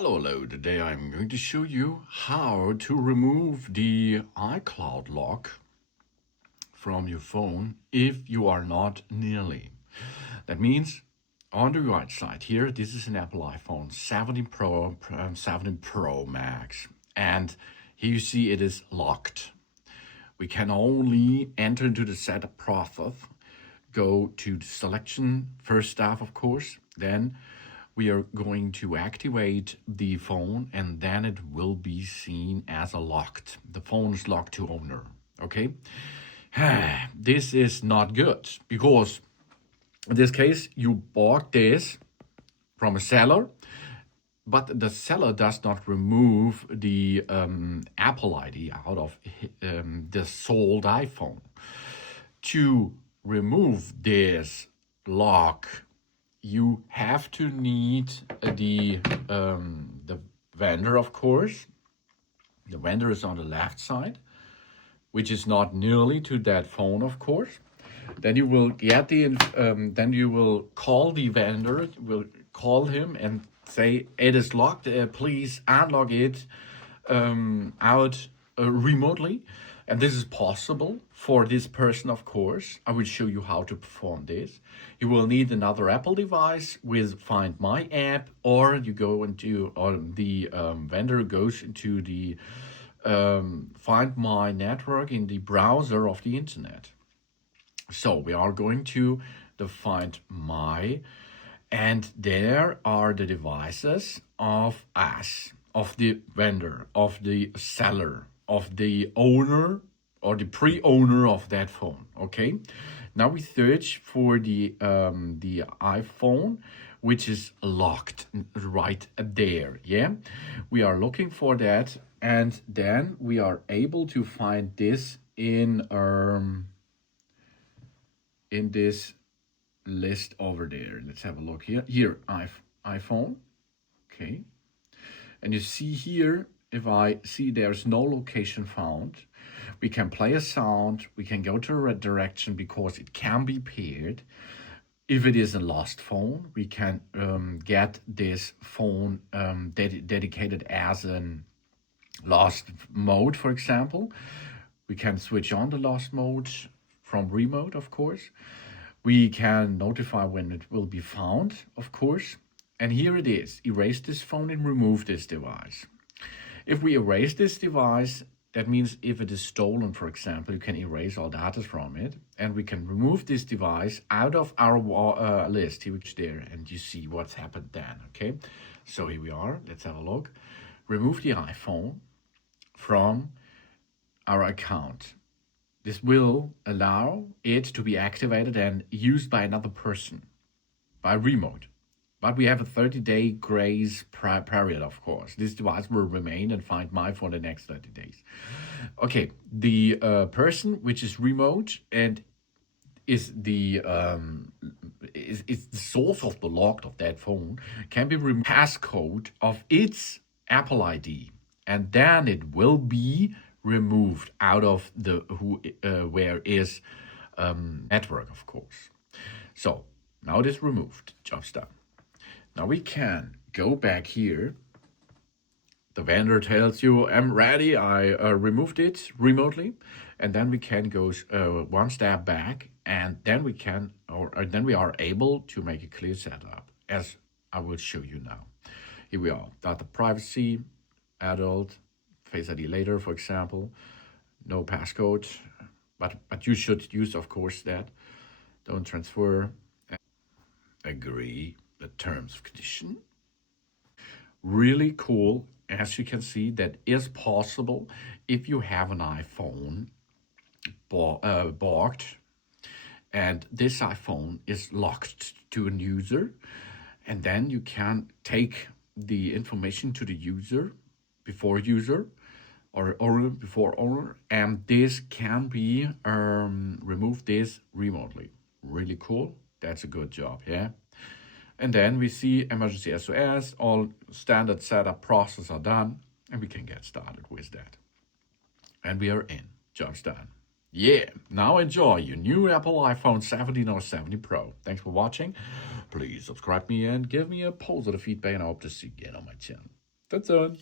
Hello, today I'm going to show you how to remove the iCloud lock from your phone if you are not nearly. That means on the right side here, this is an Apple iPhone 17 Pro, 17 Pro Max, and here you see it is locked. We can only enter into the setup process, go to the selection, first step of course, then we are going to activate the phone and then it will be seen as a locked. The phone is locked to owner, okay? This is not good because in this case you bought this from a seller, but the seller does not remove the Apple ID out of the sold iPhone. To remove this lock, you have to need the vendor, of course. The vendor is on the left side, which is not nearly to that phone, of course. Then you will get then you will call the vendor, will call him and say it is locked. Please unlock it out remotely. And this is possible for this person, of course. I will show you how to perform this. You will need another Apple device with Find My app, or you go into, or the vendor goes into the Find My network in the browser of the internet. So we are going to the Find My, and there are the devices of us, of the vendor, of the seller, of the owner or the pre-owner of that phone. Okay, now we search for the iPhone, which is locked right there. Yeah, we are looking for that, and then we are able to find this in this list over there. Let's have a look here. Here, iPhone. Okay, and you see here, if I see there's no location found, we can play a sound, we can go to a red direction because it can be paired. If it is a lost phone, we can get this phone dedicated as an lost mode, for example. We can switch on the lost mode from remote, of course. We can notify when it will be found, of course. And here it is, erase this phone and remove this device. If we erase this device, that means if it is stolen, for example, you can erase all data from it, and we can remove this device out of our list, which there, and you see what's happened then, okay? So here we are, let's have a look. Remove the iPhone from our account. This will allow it to be activated and used by another person, by remote. But we have a 30-day grace period, of course. This device will remain and Find My for the next 30 days. Okay, the person which is remote and is the source of the lock of that phone can be removed passcode of its Apple ID, and then it will be removed out of the where is network, of course. So now it is removed. Job's done. Now we can go back here. The vendor tells you, I'm ready, I removed it remotely. And then we can go one step back, and then we can, or then we are able to make a clear setup, as I will show you now. Here we are, data privacy, adult, Face ID later, for example, no passcode, but you should use, of course, that. Don't transfer, agree the terms of condition. Really cool. As you can see, that is possible if you have an iPhone bought and this iPhone is locked to a user, and then you can take the information to the user before or owner before owner, and this can be remove this remotely. Really cool. That's a good job, yeah. And then we see emergency SOS, all standard setup process are done, and we can get started with that. And we are in. Job's done. Yeah, now enjoy your new Apple iPhone 17 or 17 Pro. Thanks for watching. Please subscribe me and give me a positive feedback, and I hope to see you again on my channel. Bis dann.